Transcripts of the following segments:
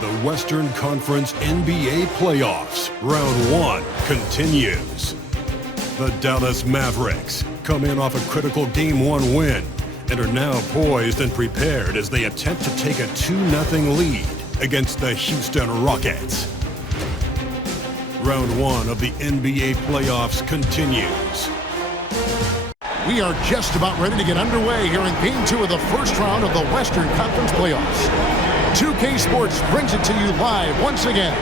The Western Conference NBA playoffs, round 1 continues. The Dallas Mavericks come in off a critical Game 1 win and are now poised and prepared as they attempt to take a 2-0 lead against the Houston Rockets. Round 1 of the NBA playoffs continues. We are just about ready to get underway here in Game 2 of the first round of the Western Conference playoffs. 2K Sports brings it to you live once again.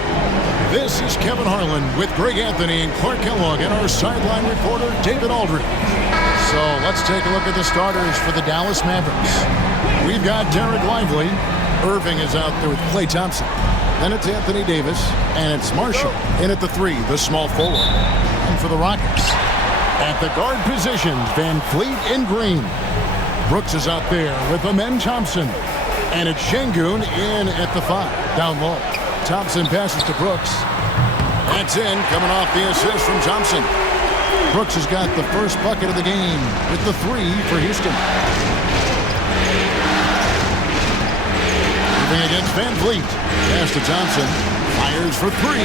This is Kevin Harlan with Greg Anthony and Clark Kellogg and our sideline reporter, David Aldridge. So let's take a look at the starters for the Dallas Mavericks. We've got Derek Lively. Irving is out there with Klay Thompson. Then it's Anthony Davis, and it's Marshall in at the 3, the small forward. And for the Rockets, at the guard positions, Van Fleet and Green. Brooks is out there with Amen Thompson. And it's Şengün in at the 5, down low. Thompson passes to Brooks. That's in, coming off the assist from Thompson. Brooks has got the first bucket of the game with the 3 for Houston. Moving against Van Fleet. Pass to Thompson. Fires for 3.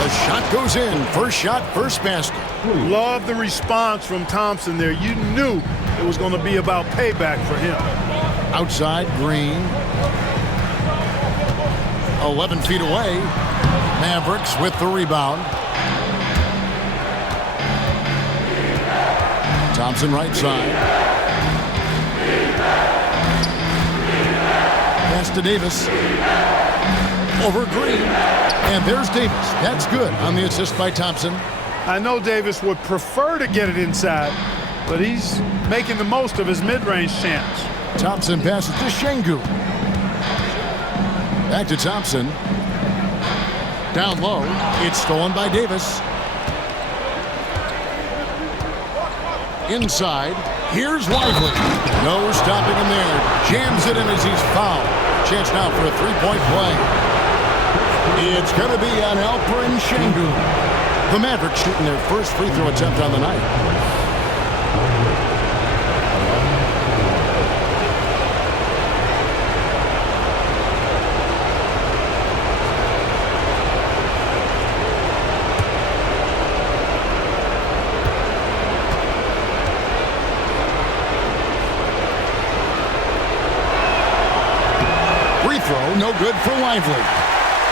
The shot goes in. First shot, first basket. Love the response from Thompson there. You knew it was going to be about payback for him. Outside, Green. 11 feet away. Mavericks with the rebound. Thompson right side. Pass to Davis. Over Green. And there's Davis. That's good on the assist by Thompson. I know Davis would prefer to get it inside, but he's making the most of his mid-range chance. Thompson passes to Şengün. Back to Thompson. Down low. It's stolen by Davis. Inside. Here's Lively. No stopping him there. Jams it in as he's fouled. Chance now for a three-point play. It's going to be on Alperen Şengün. The Mavericks shooting their first free throw attempt on the night. No good for Lively.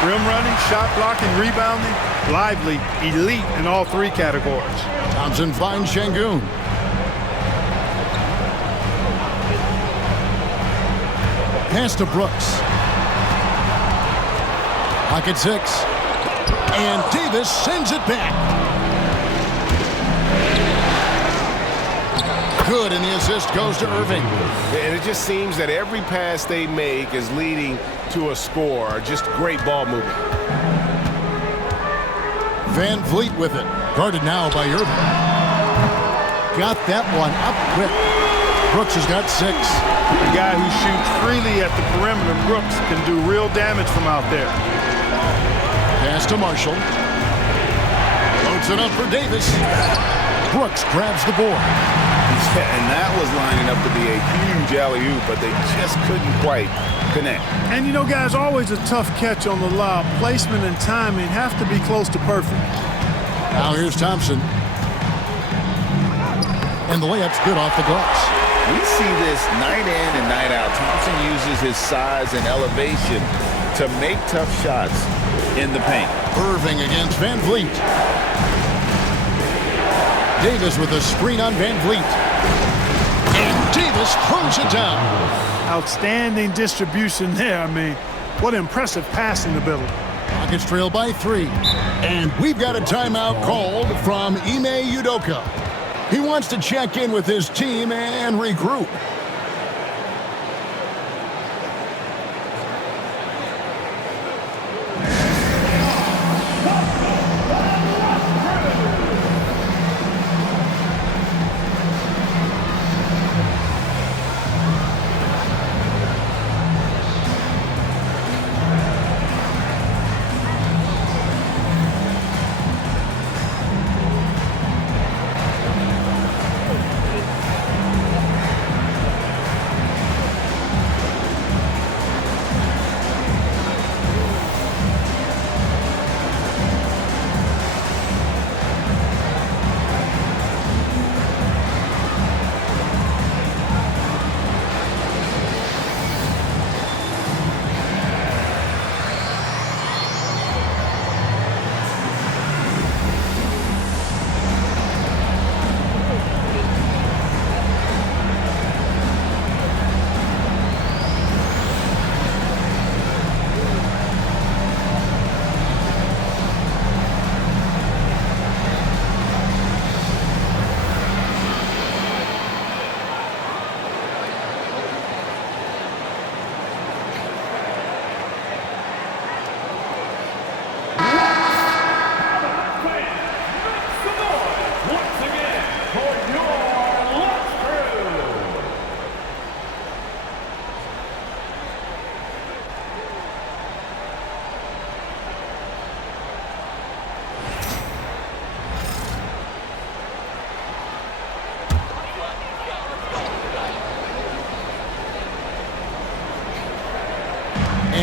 Rim running, shot blocking, rebounding. Lively, elite in all 3 categories. Thompson finds Şengün. Pass to Brooks. Pocket 6. And Davis sends it back. Good, and the assist goes to Irving. And it just seems that every pass they make is leading to a score. Just great ball movement. Van Fleet with it. Guarded now by Irving. Got that one up quick. Brooks has got 6. A guy who shoots freely at the perimeter, Brooks, can do real damage from out there. Pass to Marshall. Loads it up for Davis. Brooks grabs the board. And that was lining up to be a huge alley-oop, but they just couldn't quite connect. And you know, guys, always a tough catch on the lob. Placement and timing have to be close to perfect. Now here's Thompson. And the layup's good off the glass. We see this night in and night out. Thompson uses his size and elevation to make tough shots in the paint. Irving against Van Fleet. Davis with a screen on Van Fleet. And Davis throws it down. Outstanding distribution there. I mean, what impressive passing ability. Rockets trail by 3. And we've got a timeout called from Ime Udoka. He wants to check in with his team and regroup.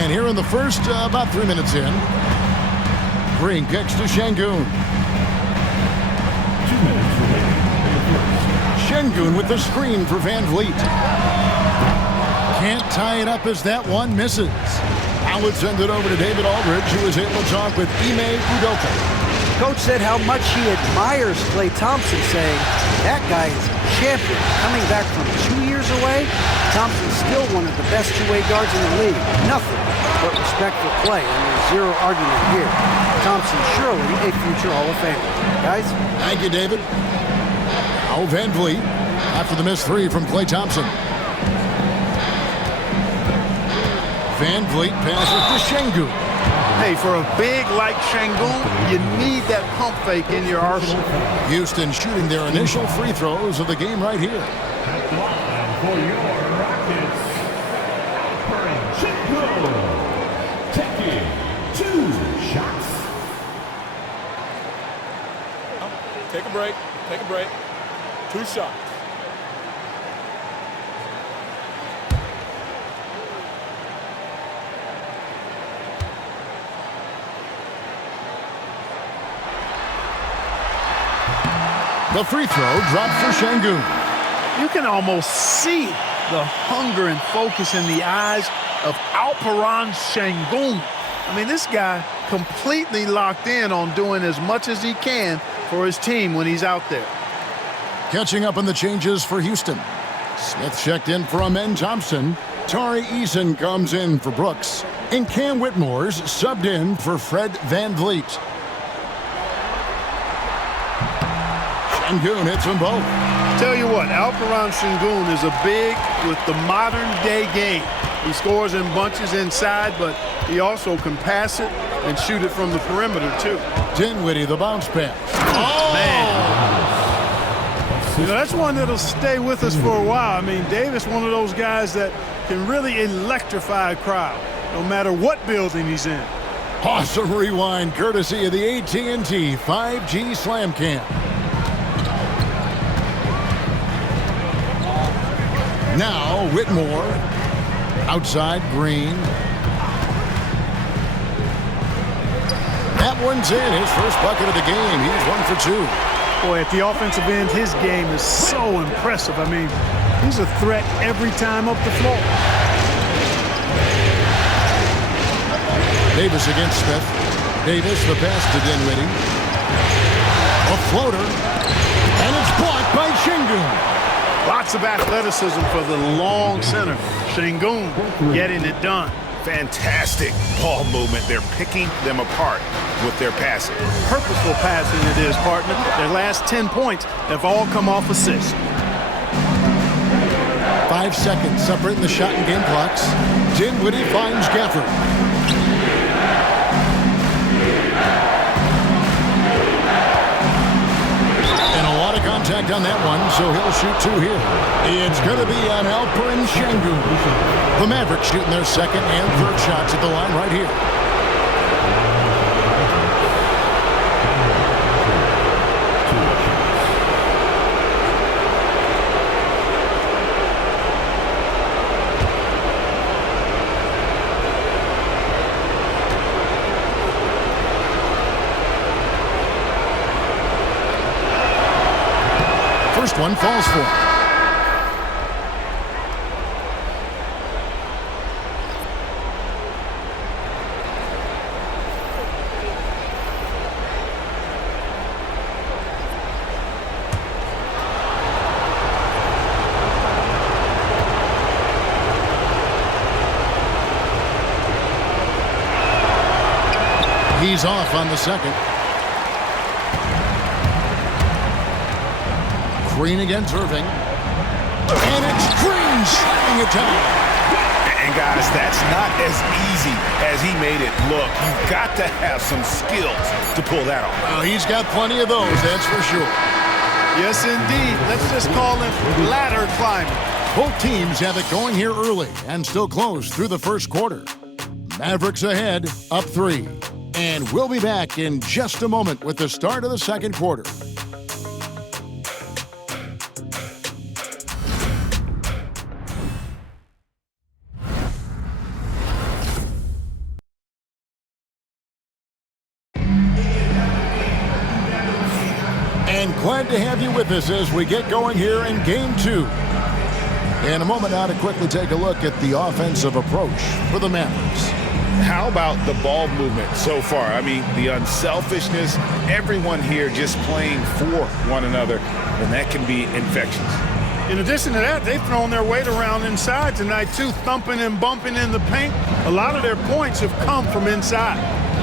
And here in the first, about 3 minutes in, Green kicks to Şengün. 2 minutes remaining in the first. Şengün with the screen for Van Vliet. Can't tie it up as that one misses. Now let's send it over to David Aldridge, who is able to talk with Ime Udoka. Coach said how much he admires Klay Thompson, saying that guy is a champion. Coming back from 2 years away, Thompson's still one of the best two-way guards in the league. Nothing but respect for Klay, and there's zero argument here. Thompson surely a future Hall of Famer. Guys? Thank you, David. Now Van Vliet after the missed three from Klay Thompson. Van Vliet passes to Şengün. Hey, for a big like Şengün, you need that pump fake in your arsenal. Houston shooting their initial free throws of the game right here. At the line for your Rockets, Şengün, taking 2 shots. Take a break. Take a break. 2 shots. The free throw dropped for Şengün. You can almost see the hunger and focus in the eyes of Alperen Şengün. I mean, this guy completely locked in on doing as much as he can for his team when he's out there. Catching up on the changes for Houston. Smith checked in for Amen Thompson. Tari Eason comes in for Brooks. And Cam Whitmore's subbed in for Fred Van Vliet. Şengün hits them both. Tell you what, Alperen Şengün is a big with the modern-day game. He scores in bunches inside, but he also can pass it and shoot it from the perimeter, too. Dinwiddie, the bounce pass. Oh, man. You know, that's one that'll stay with us for a while. I mean, Davis, one of those guys that can really electrify a crowd, no matter what building he's in. Awesome rewind, courtesy of the AT&T 5G Slam Cam. Now, Whitmore. Outside, Green. That one's in. His first bucket of the game. He's 1 for 2. Boy, at the offensive end, his game is so impressive. I mean, he's a threat every time up the floor. Davis against Smith. Davis, the pass to Dinwiddie. A floater. And it's blocked by Şengün. Lots of athleticism for the long center. Şengün getting it done. Fantastic ball movement. They're picking them apart with their passing. Purposeful passing it is, partner. Their last 10 points have all come off assists. 5 seconds separating the shot and game clocks. Dinwiddie finds Gafford. And a lot of contact on that one, so he'll shoot 2 here. It's going to be on Alperen Şengün. The Mavericks shooting their second and third shots at the line right here. First one falls for him. He's off on the second. Green against Irving. And it's Green shutting it down. And guys, that's not as easy as he made it look. You've got to have some skills to pull that off. Well, he's got plenty of those, that's for sure. Yes, indeed. Let's just call him ladder climbing. Both teams have it going here early and still close through the first quarter. Mavericks ahead, up 3. And we'll be back in just a moment with the start of the second quarter. And glad to have you with us as we get going here in Game 2. In a moment now to quickly take a look at the offensive approach for the Mavericks. How about the ball movement so far? I mean, the unselfishness, everyone here just playing for one another, and that can be infectious. In addition to that, they've thrown their weight around inside tonight, too, thumping and bumping in the paint. A lot of their points have come from inside.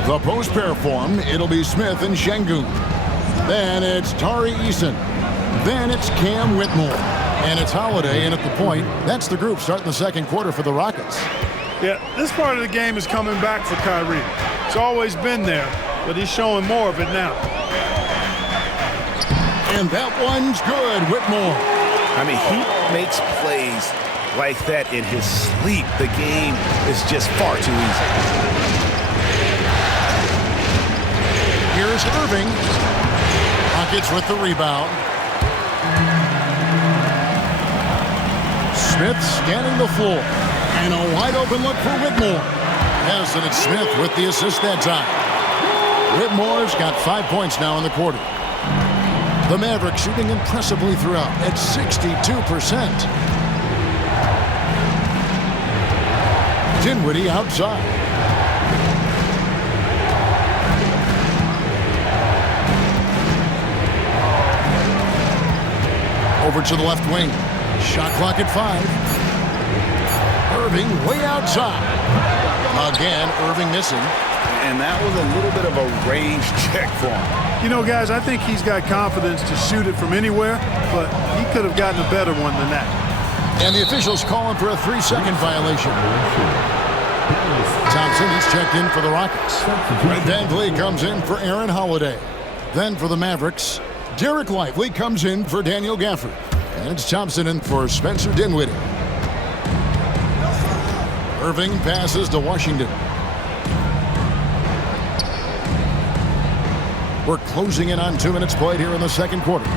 The post pair form, it'll be Smith and Şengün. Then it's Tari Eason. Then it's Cam Whitmore. And it's Holiday in at the point. That's the group starting the second quarter for the Rockets. Yeah, this part of the game is coming back for Kyrie. It's always been there, but he's showing more of it now. And that one's good, Whitmore. I mean, he makes plays like that in his sleep. The game is just far too easy. Here's Irving. Rockets with the rebound. Smith scanning the floor. And a wide open look for Whitmore. Yes, and it's Smith with the assist that time. Whitmore's got 5 points now in the quarter. The Mavericks shooting impressively throughout at 62%. Dinwiddie outside. Over to the left wing. Shot clock at 5. Irving way outside. Again, Irving missing. And that was a little bit of a range check for him. You know, guys, I think he's got confidence to shoot it from anywhere, but he could have gotten a better one than that. And the officials calling for a 3-second violation. Thompson is checked in for the Rockets. Red Van Vliet comes in for Aaron Holiday. Then for the Mavericks, Derek Lively comes in for Daniel Gafford. And it's Thompson in for Spencer Dinwiddie. Irving passes to Washington. We're closing in on 2 minutes played here in the second quarter.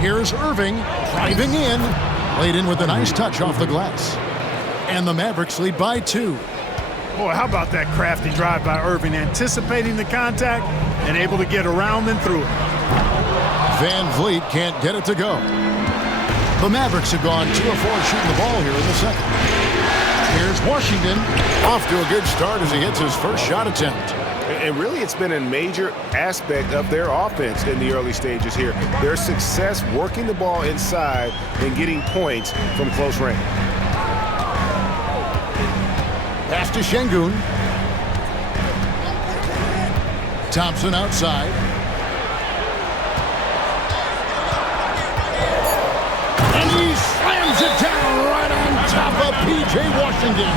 Here's Irving driving in. Laid in with a nice touch off the glass. And the Mavericks lead by 2. Boy, how about that crafty drive by Irving, anticipating the contact and able to get around and through it. Van Vliet can't get it to go. The Mavericks have gone 2 of 4 shooting the ball here in the second. Here's Washington, off to a good start as he hits his first shot attempt. And really, it's been a major aspect of their offense in the early stages here. Their success working the ball inside and getting points from close range. Pass to Şengün. Thompson outside. And he slams it down right on top of P.J. Washington.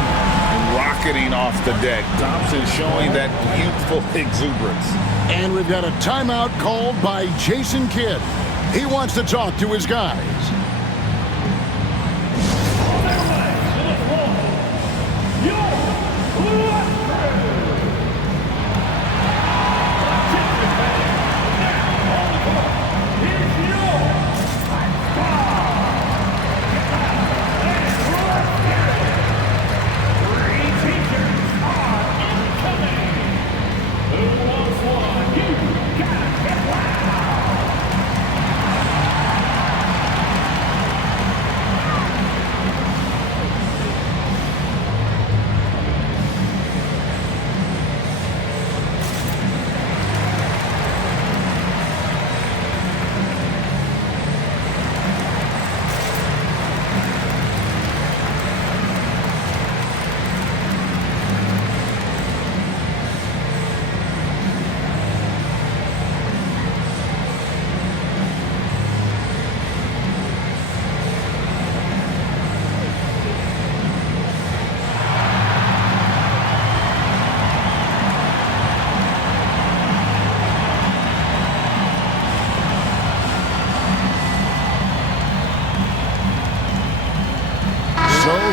Rocketing off the deck. Thompson showing that youthful exuberance. And we've got a timeout called by Jason Kidd. He wants to talk to his guys.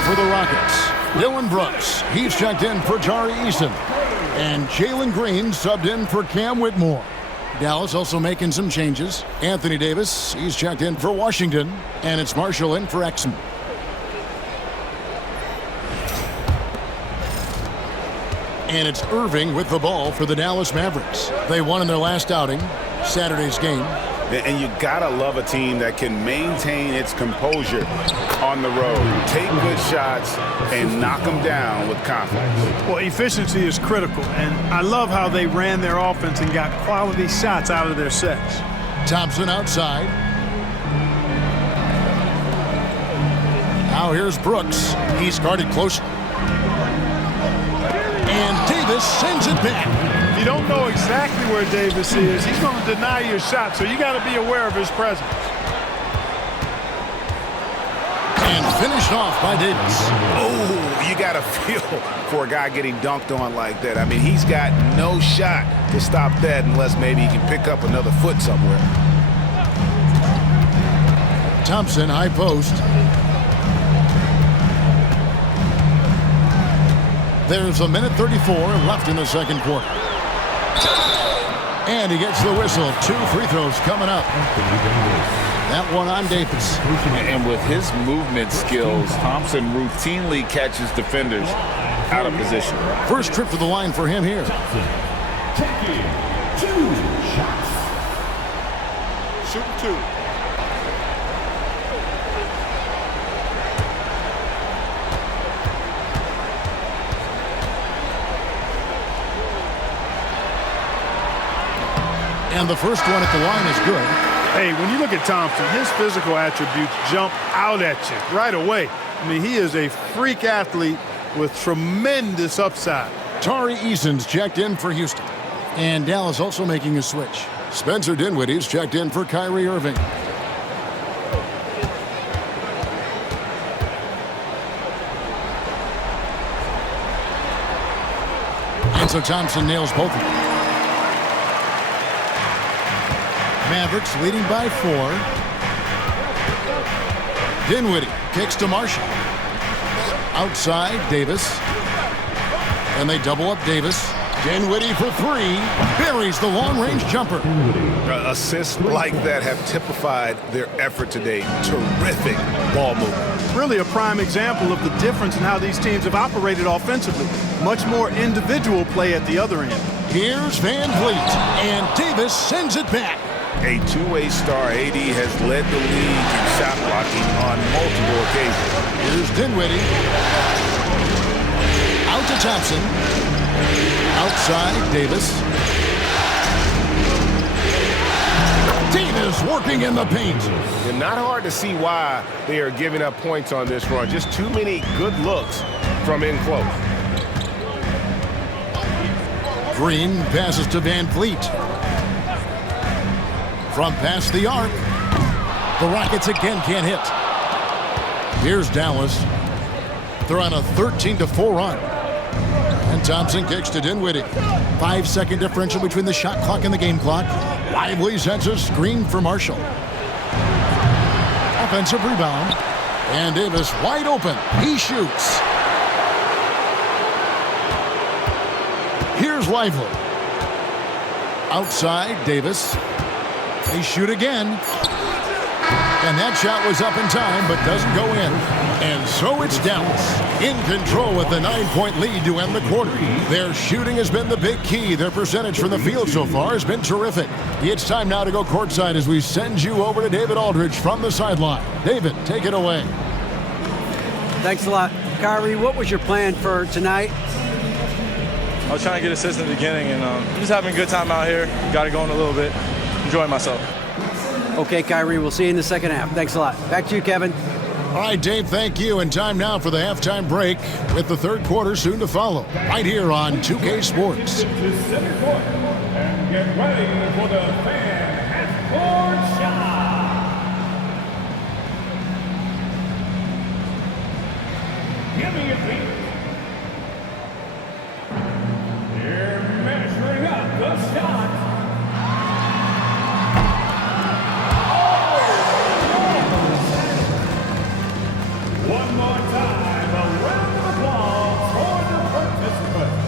For the Rockets, Dylan Brooks, he's checked in for Tari Eason. And Jalen Green subbed in for Cam Whitmore. Dallas also making some changes. Anthony Davis, he's checked in for Washington. And it's Marshall in for Exum. And it's Irving with the ball for the Dallas Mavericks. They won in their last outing, Saturday's game. And you gotta love a team that can maintain its composure on the road, take good shots, and knock them down with confidence. Well, efficiency is critical, and I love how they ran their offense and got quality shots out of their sets. Thompson outside. Now here's Brooks. He's guarded closely. And Davis sends it back. If you don't know exactly where Davis is, he's going to deny your shot, so you got to be aware of his presence. And finished off by Davis. Oh, you got to feel for a guy getting dunked on like that. I mean, he's got no shot to stop that unless maybe he can pick up another foot somewhere. Thompson, high post. There's a minute 34 left in the second quarter. And he gets the whistle. 2 free throws coming up. That one on Davis. And with his movement skills, Thompson routinely catches defenders out of position. First trip to the line for him here. Shooting 2. And the first one at the line is good. Hey, when you look at Thompson, his physical attributes jump out at you right away. I mean, he is a freak athlete with tremendous upside. Tari Eason's checked in for Houston. And Dallas also making a switch. Spencer Dinwiddie's checked in for Kyrie Irving. And so Thompson nails both of them. Mavericks leading by 4. Dinwiddie kicks to Marshall. Outside, Davis. And they double up Davis. Dinwiddie for 3. Buries the long-range jumper. Assists like that have typified their effort today. Terrific ball movement. Really a prime example of the difference in how these teams have operated offensively. Much more individual play at the other end. Here's Van Vliet. And Davis sends it back. A two-way star, AD has led the league in shot blocking on multiple occasions. Here's Dinwiddie. Out to Thompson. Outside, Davis. Davis working in the paint. And not hard to see why they are giving up points on this run. Just too many good looks from in close. Green passes to Van Vliet. From past the arc. The Rockets again can't hit. Here's Dallas. They're on a 13-4 run. And Thompson kicks to Dinwiddie. 5-second differential between the shot clock and the game clock. Lively sends a screen for Marshall. Offensive rebound. And Davis wide open. He shoots. Here's Lively. Outside, Davis. They shoot again. And that shot was up in time, but doesn't go in. And so it's Dallas in control with the 9-point lead to end the quarter. Their shooting has been the big key. Their percentage from the field so far has been terrific. It's time now to go courtside as we send you over to David Aldridge from the sideline. David, take it away. Thanks a lot. Kyrie, what was your plan for tonight? I was trying to get assists in the beginning, and just having a good time out here. Got it going a little bit. Enjoying myself. Okay, Kyrie, we'll see you in the second half. Thanks a lot. Back to you, Kevin. All right, Dave, thank you. And time now for the halftime break with the third quarter soon to follow. Right here on 2K Sports. And get ready for the fan half-court shot. Give me a beat. They're measuring up the shot. One more time, a round of applause for the participants.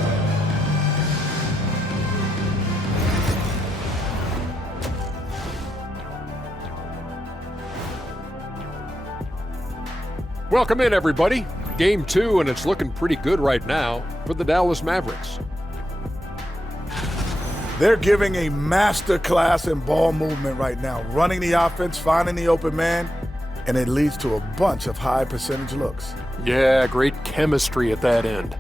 Welcome in, everybody. Game 2, and it's looking pretty good right now for the Dallas Mavericks. They're giving a master class in ball movement right now, running the offense, finding the open man, and it leads to a bunch of high percentage looks. Yeah, great chemistry at that end.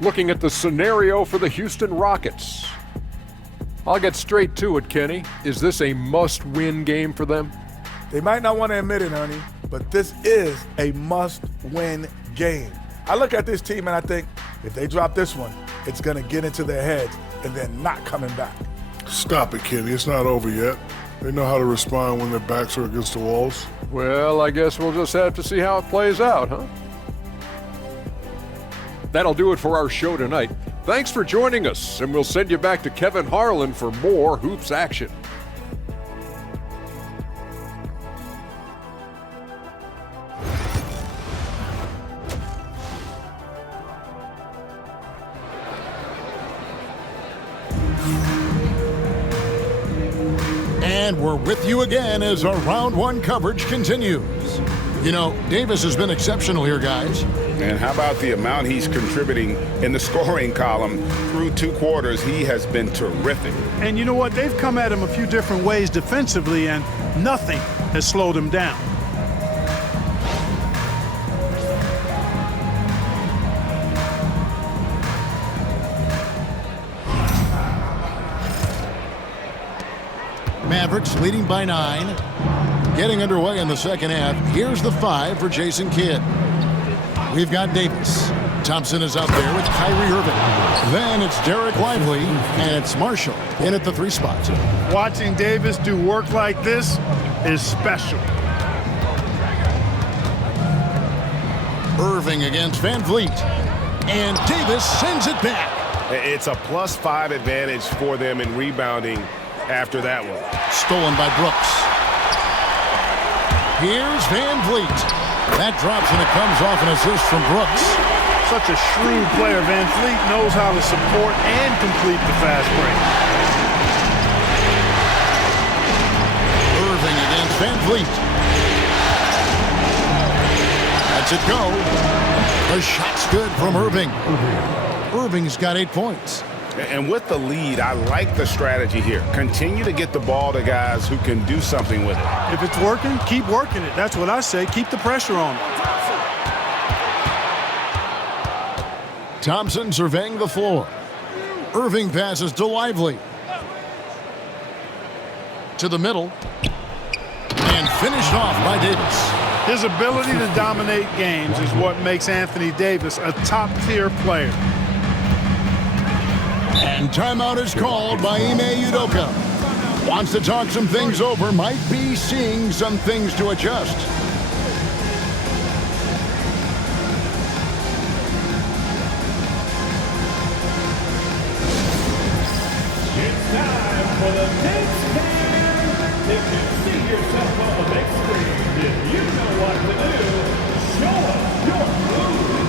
Looking at the scenario for the Houston Rockets. I'll get straight to it, Kenny. Is this a must-win game for them? They might not want to admit it, Ernie, but this is a must-win game. I look at this team and I think if they drop this one, it's going to get into their heads and then not coming back. Stop it, Kenny. It's not over yet. They know how to respond when their backs are against the walls. Well, I guess we'll just have to see how it plays out, huh? That'll do it for our show tonight. Thanks for joining us, and we'll send you back to Kevin Harlan for more Hoops action. And we're with you again as our round one coverage continues. You know, Davis has been exceptional here, guys. And how about the amount he's contributing in the scoring column through 2 quarters? He has been terrific. And you know what? They've come at him a few different ways defensively, and nothing has slowed him down. Mavericks leading by 9. Getting underway in the second half. Here's the 5 for Jason Kidd. We've got Davis. Thompson is out there with Kyrie Irving. Then it's Derek Lively, and it's Marshall in at the 3 spot. Watching Davis do work like this is special. Irving against Van Vliet. And Davis sends it back. It's a +5 advantage for them in rebounding after that one. Stolen by Brooks. Here's Van Vliet. That drops and it comes off an assist from Brooks. Such a shrewd player. Van Vliet knows how to support and complete the fast break. Irving against Van Vliet. Lets it go. The shot's good from Irving. Irving's got 8 points. And with the lead, I like the strategy here. Continue to get the ball to guys who can do something with it. If it's working, keep working it. That's what I say. Keep the pressure on. Thompson surveying the floor. Irving passes to Lively. To the middle. And finished off by Davis. His ability to dominate games is what makes Anthony Davis a top-tier player. And timeout is called by Ime Udoka. Wants to talk some things over, might be seeing some things to adjust. It's time for the big scan. If you see yourself on the big screen, then you know what to do. Show us your move.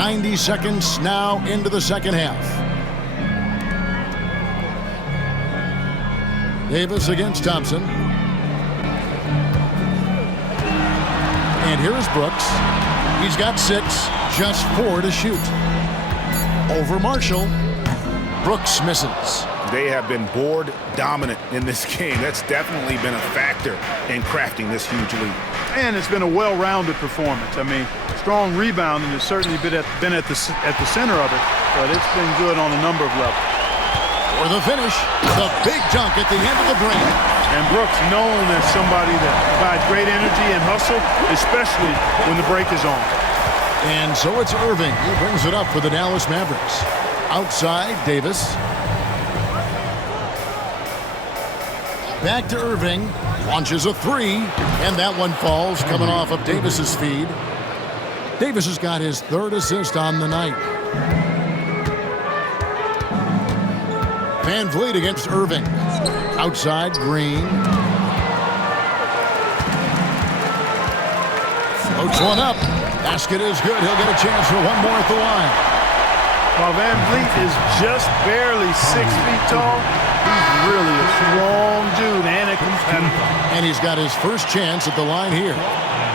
90 seconds now into the second half. Davis against Thompson. And here is Brooks. He's got 6, just 4 to shoot. Over Marshall. Brooks misses. They have been board dominant in this game. That's definitely been a factor in crafting this huge lead. And it's been a well-rounded performance. I mean, strong rebounding has certainly been at the center of it, but it's been good on a number of levels. For the finish, the big dunk at the end of the break. And Brooks known as somebody that provides great energy and hustle, especially when the break is on. And so it's Irving who brings it up for the Dallas Mavericks. Outside, Davis. Back to Irving. Launches a 3, and that one falls, coming off of Davis's feed. Davis has got his 3rd assist on the night. Van Vliet against Irving. Outside, Green. Floats one up. Basket is good. He'll get a chance for one more at the line. While Van Vliet is just barely 6 feet tall, he's really a strong dude and a competitor. And he's got his first chance at the line here.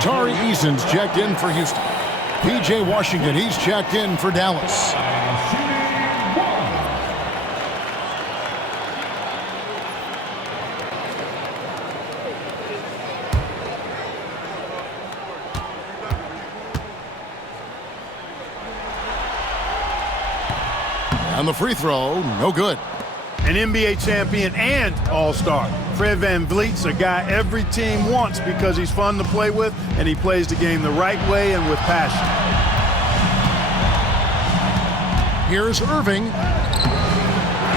Tari Eason's checked in for Houston. P.J. Washington, he's checked in for Dallas. And the free throw, no good. An NBA champion and all-star. Fred Van Vliet's a guy every team wants because he's fun to play with and he plays the game the right way and with passion. Here's Irving.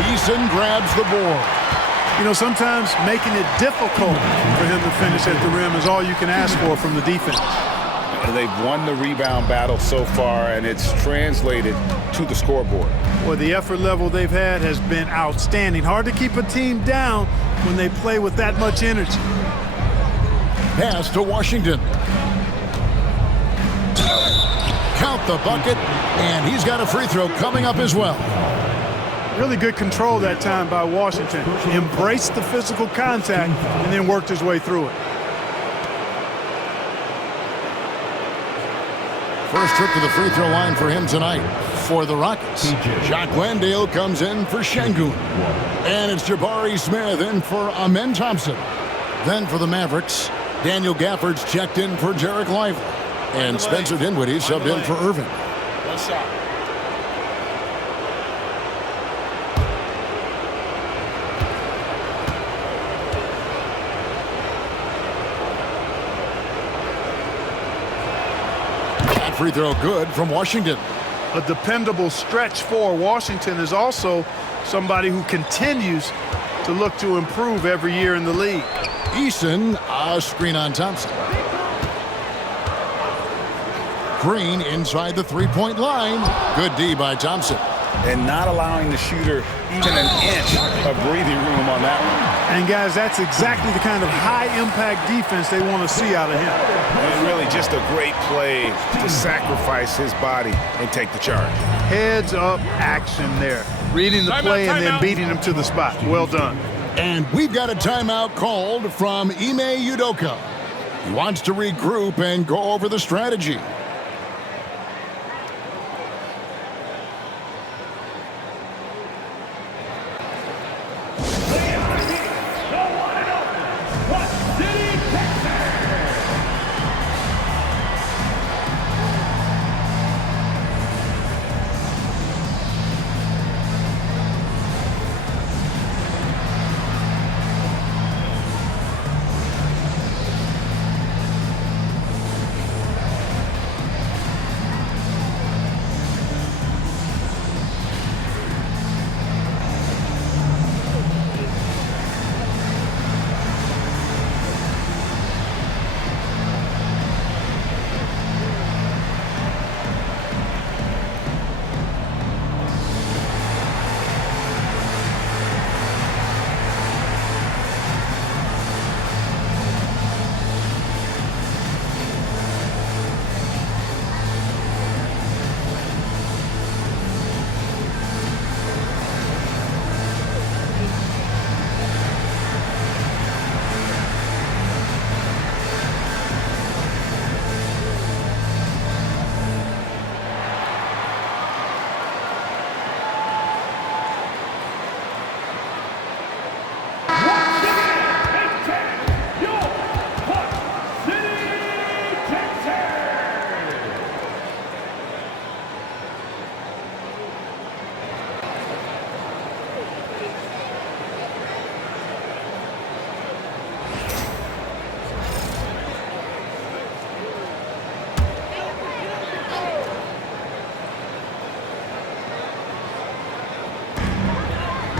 Eason grabs the board. You know, sometimes making it difficult for him to finish at the rim is all you can ask for from the defense. They've won the rebound battle so far, and it's translated to the scoreboard. Well, the effort level they've had has been outstanding. Hard to keep a team down when they play with that much energy. Pass to Washington. Count the bucket, and he's got a free throw coming up as well. Really good control that time by Washington. Embraced the physical contact and then worked his way through it. First trip to the free throw line for him tonight for the Rockets. Jacques Landale comes in for Şengün. And it's Jabari Smith in for Amen Thompson. Then for the Mavericks, Daniel Gafford's checked in for Jarek Lively. And Spencer Dinwiddie subbed in for Irving. One shot. Free throw good from Washington. A dependable stretch for Washington is also somebody who continues to look to improve every year in the league. Eason, a screen on Thompson. Green inside the three-point line. Good D by Thompson. And not allowing the shooter even an inch of breathing room on that one. And guys, that's exactly the kind of high-impact defense they want to see out of him. And really just a great play to sacrifice his body and take the charge. Heads-up action there. Reading the play and then beating him to the spot. Well done. And we've got a timeout called from Ime Udoka. He wants to regroup and go over the strategy.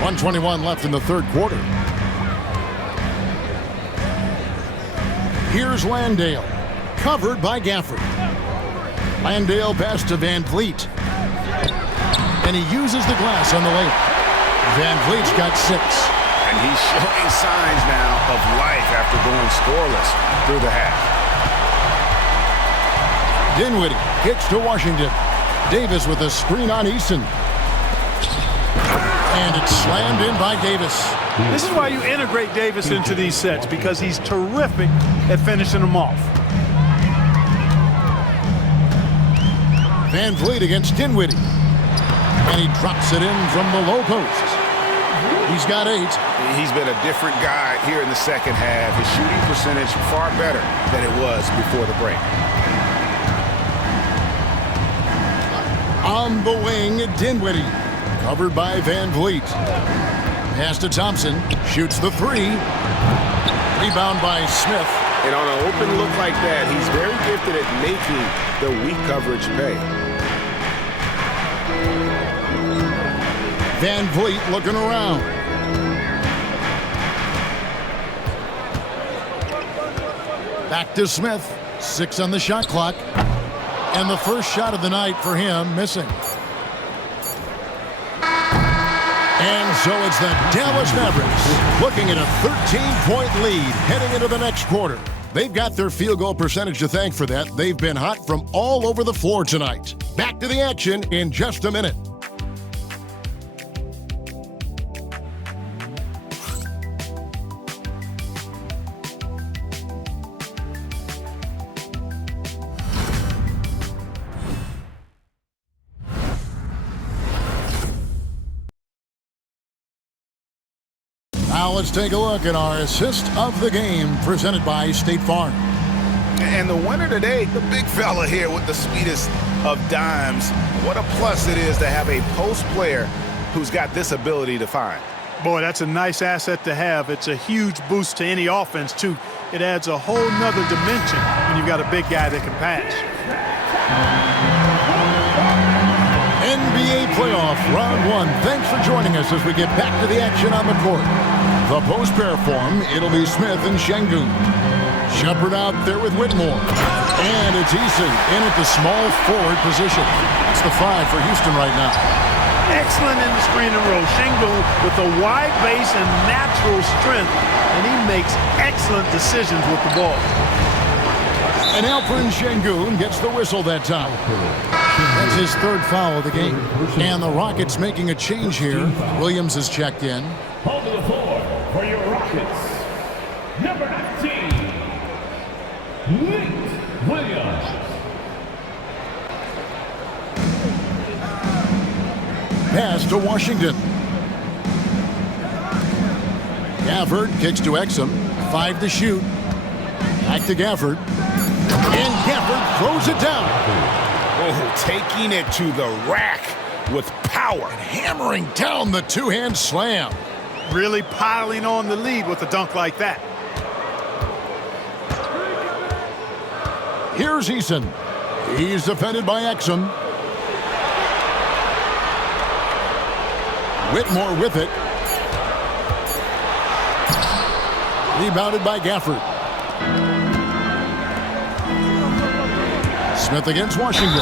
1:21 left in the third quarter. Here's Landale, covered by Gafford. Landale pass to Van Vliet. And he uses the glass on the layup. Van Vliet's got 6. And he's showing signs now of life after going scoreless through the half. Dinwiddie kicks to Washington. Davis with a screen on Eason. And it's slammed in by Davis. This is why you integrate Davis into these sets, because he's terrific at finishing them off. Van Vliet against Dinwiddie. And he drops it in from the low post. He's got 8. He's been a different guy here in the second half. His shooting percentage far better than it was before the break. On the wing, Dinwiddie. Covered by Van Vliet. Pass to Thompson. Shoots the 3. Rebound by Smith. And on an open look like that, he's very gifted at making the weak coverage pay. Van Vliet looking around. Back to Smith. 6 on the shot clock. And the first shot of the night for him missing. And so it's the Dallas Mavericks looking at a 13-point lead heading into the next quarter. They've got their field goal percentage to thank for that. They've been hot from all over the floor tonight. Back to the action in just a minute. Now let's take a look at our assist of the game presented by State Farm. And the winner today, the big fella here with the sweetest of dimes. What a plus it is to have a post player who's got this ability to find. Boy, that's a nice asset to have. It's a huge boost to any offense, too. It adds a whole nother dimension when you've got a big guy that can pass. NBA playoff round 1. Thanks for joining us as we get back to the action on the court. The post pair form, it'll be Smith and Şengün. Shepard out there with Whitmore. And it's Eason in at the small forward position. That's the 5 for Houston right now. Excellent in the screen and roll. Şengün with a wide base and natural strength, and he makes excellent decisions with the ball. And Alperen Şengün gets the whistle that time. That's his 3rd foul of the game. And the Rockets making a change here. Williams is checked in. On to the floor for your Rockets, number 19, Nate Williams. Pass to Washington. Gafford kicks to Exum. 5 to shoot. Back to Gafford. And Gafford throws it down. Oh, taking it to the rack with power. And hammering down the two-hand slam. Really piling on the lead with a dunk like that. Here's Eason. He's defended by Exum. Whitmore with it. Rebounded by Gafford. Smith against Washington.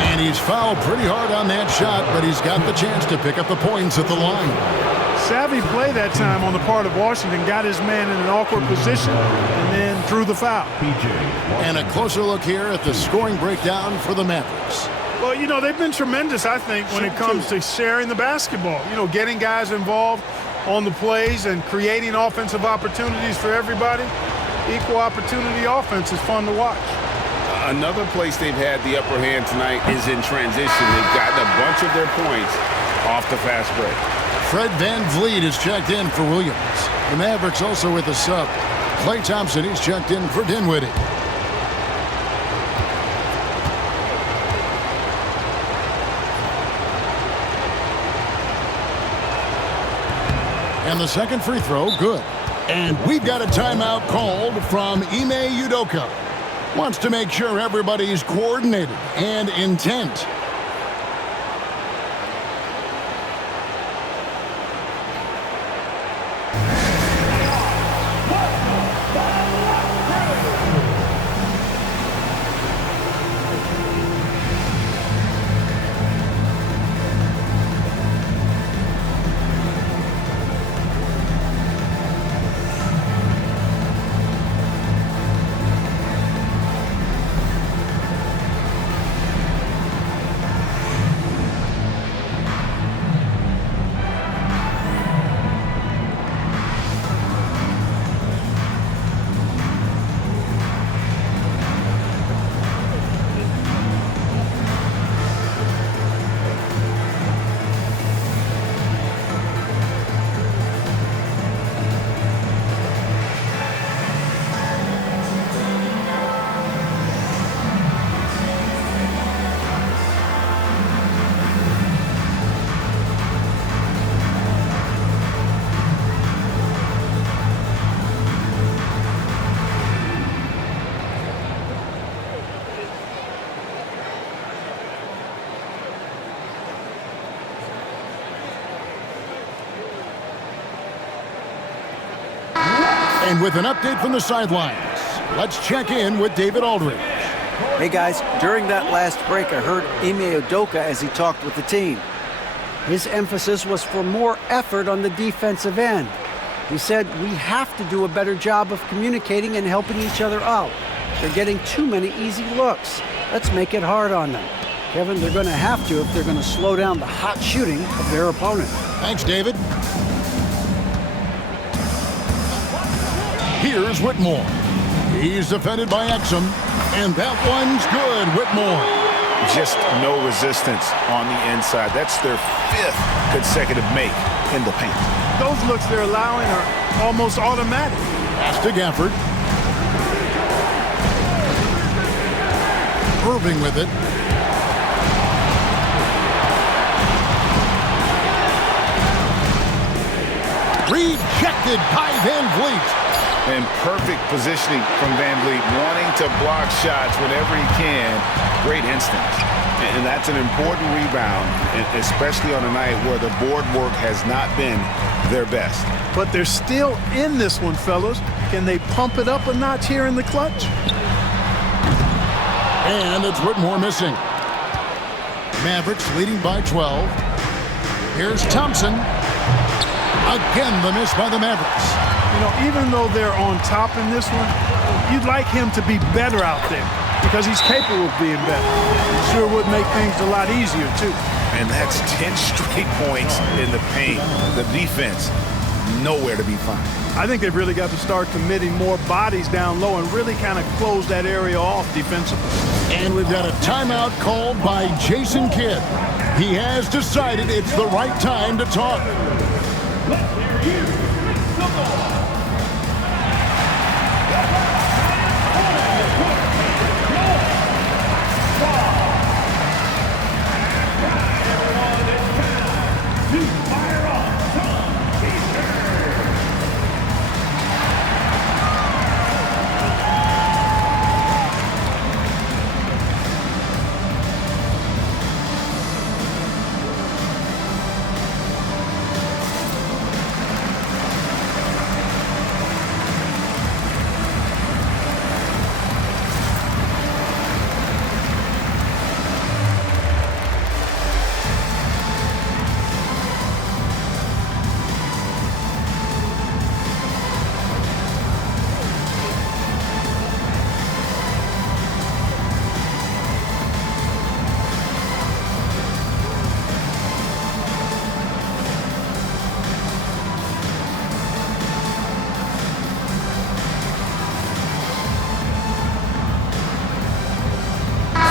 And he's fouled pretty hard on that shot, but he's got the chance to pick up the points at the line. Savvy play that time on the part of Washington. Got his man in an awkward position and then drew the foul. And a closer look here at the scoring breakdown for the Mavericks. Well, you know, they've been tremendous, I think, when it comes to sharing the basketball. You know, getting guys involved on the plays and creating offensive opportunities for everybody. Equal opportunity offense is fun to watch. Another place they've had the upper hand tonight is in transition. They've gotten a bunch of their points off the fast break. Fred Van Vliet is checked in for Williams. The Mavericks also with a sub. Klay Thompson, he's checked in for Dinwiddie. And the second free throw, good. And we've got a timeout called from Ime Udoka. Wants to make sure everybody's coordinated and intent. And with an update from the sidelines, let's check in with David Aldridge. Hey guys, during that last break, I heard Ime Udoka as he talked with the team. His emphasis was for more effort on the defensive end. He said, we have to do a better job of communicating and helping each other out. They're getting too many easy looks. Let's make it hard on them. Kevin, they're going to have to if they're going to slow down the hot shooting of their opponent. Thanks, David. Here's Whitmore. He's defended by Exum, and that one's good, Whitmore. Just no resistance on the inside. That's their 5th consecutive make in the paint. Those looks they're allowing are almost automatic. Pass to Gafford. Irving with it. Rejected by Van Vliet. And perfect positioning from Van Vliet, wanting to block shots whenever he can. Great instincts. And that's an important rebound, especially on a night where the board work has not been their best. But they're still in this one, fellas. Can they pump it up a notch here in the clutch? And it's Whitmore missing. Mavericks leading by 12. Here's Thompson. Again, the miss by the Mavericks. You know, even though they're on top in this one, you'd like him to be better out there because he's capable of being better. Sure would make things a lot easier, too. And that's 10 straight points in the paint. The defense, nowhere to be found. I think they've really got to start committing more bodies down low and really kind of close that area off defensively. And we've got a timeout called by Jason Kidd. He has decided it's the right time to talk. Let's hear you. Come on.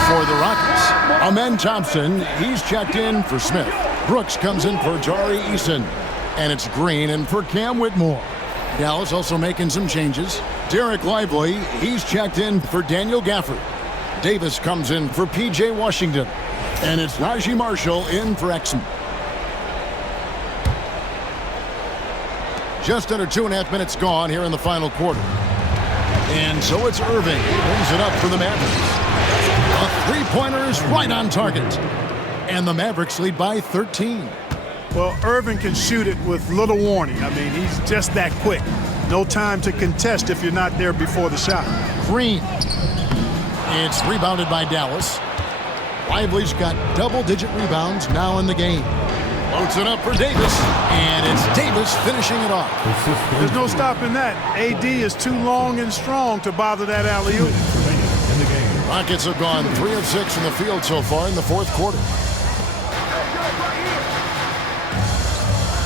For the Rockets, Amen Thompson, he's checked in for Smith. Brooks comes in for Tari Eason. And it's Green in for Cam Whitmore. Dallas also making some changes. Derek Lively, he's checked in for Daniel Gafford. Davis comes in for P.J. Washington. And it's Najee Marshall in for Exum. Just under 2.5 minutes gone here in the final quarter. And so it's Irving. He brings it up for the Mavericks. A three-pointer is right on target. And the Mavericks lead by 13. Well, Irving can shoot it with little warning. I mean, he's just that quick. No time to contest if you're not there before the shot. Green. It's rebounded by Dallas. Lively's got double-digit rebounds now in the game. Loads it up for Davis, and it's Davis finishing it off. There's no stopping that. AD is too long and strong to bother that alley-oop. Rockets have gone 3 of 6 in the field so far in the fourth quarter.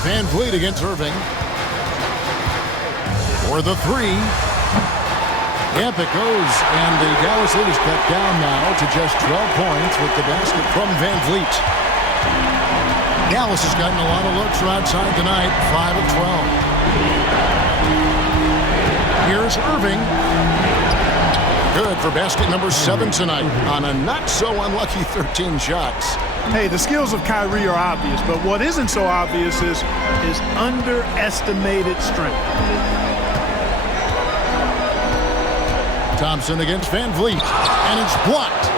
Van Vliet against Irving. For the three. Yep, it goes, and the Dallas lead is cut down now to just 12 points with the basket from Van Vliet. Dallas has gotten a lot of looks from outside tonight, 5 of 12. Here's Irving. Good for basket number 7 tonight on a not-so-unlucky 13 shots. Hey, the skills of Kyrie are obvious, but what isn't so obvious is his underestimated strength. Thompson against Van Vliet, and it's blocked.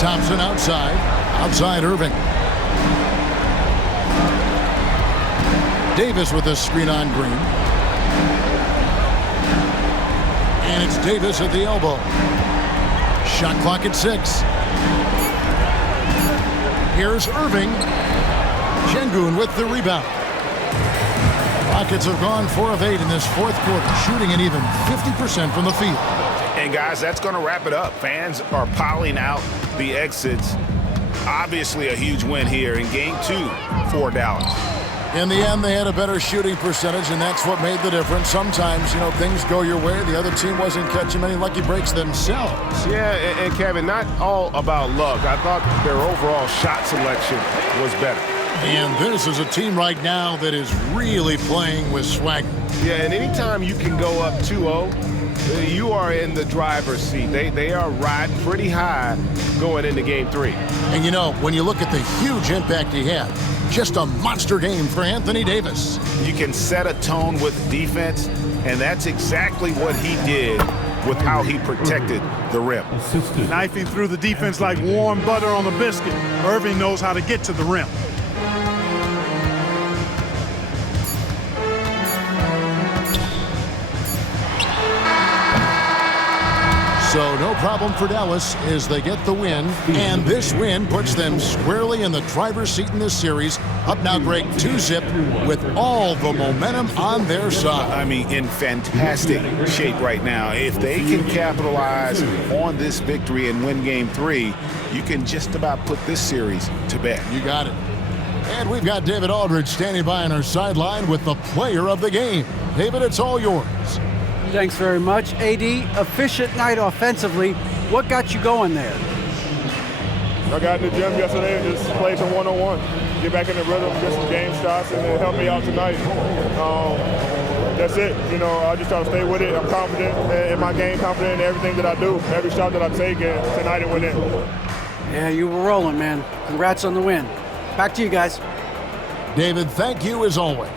Thompson outside Irving. Davis with a screen on Green. And it's Davis at the elbow. Shot clock at 6. Here's Irving. Şengün with the rebound. Rockets have gone 4 of 8 in this fourth quarter, shooting an even 50% from the field. And guys, that's going to wrap it up. Fans are piling out the exits. Obviously a huge win here in Game 2 for Dallas. In the end, they had a better shooting percentage, and that's what made the difference. Sometimes, things go your way. The other team wasn't catching many lucky breaks themselves. Yeah, and Kevin, not all about luck. I thought their overall shot selection was better. And this is a team right now that is really playing with swagger. Yeah, and anytime you can go up 2-0, you are in the driver's seat. They are riding pretty high going into Game 3. And when you look at the huge impact he had, just a monster game for Anthony Davis. You can set a tone with defense, and that's exactly what he did with how he protected the rim. Knifing through the defense like warm butter on a biscuit. Irving knows how to get to the rim. So no problem for Dallas as they get the win. And this win puts them squarely in the driver's seat in this series. Up now, Greg, 2-0 with all the momentum on their side. I mean, in fantastic shape right now. If they can capitalize on this victory and win Game 3, you can just about put this series to bed. You got it. And we've got David Aldridge standing by on our sideline with the player of the game. David, it's all yours. Thanks very much. AD, efficient night offensively. What got you going there? I got in the gym yesterday and just played some one-on-one. Get back in the rhythm, get some game shots, and it helped me out tonight. That's it. I just try to stay with it. I'm confident in my game, confident in everything that I do, every shot that I take, and tonight it went in. Yeah, you were rolling, man. Congrats on the win. Back to you guys. David, thank you as always.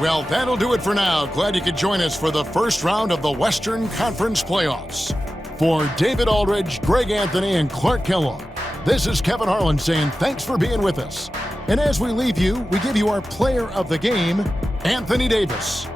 Well, that'll do it for now. Glad you could join us for the first round of the Western Conference Playoffs. For David Aldridge, Greg Anthony, and Clark Kellogg, this is Kevin Harlan saying thanks for being with us. And as we leave you, we give you our player of the game, Anthony Davis.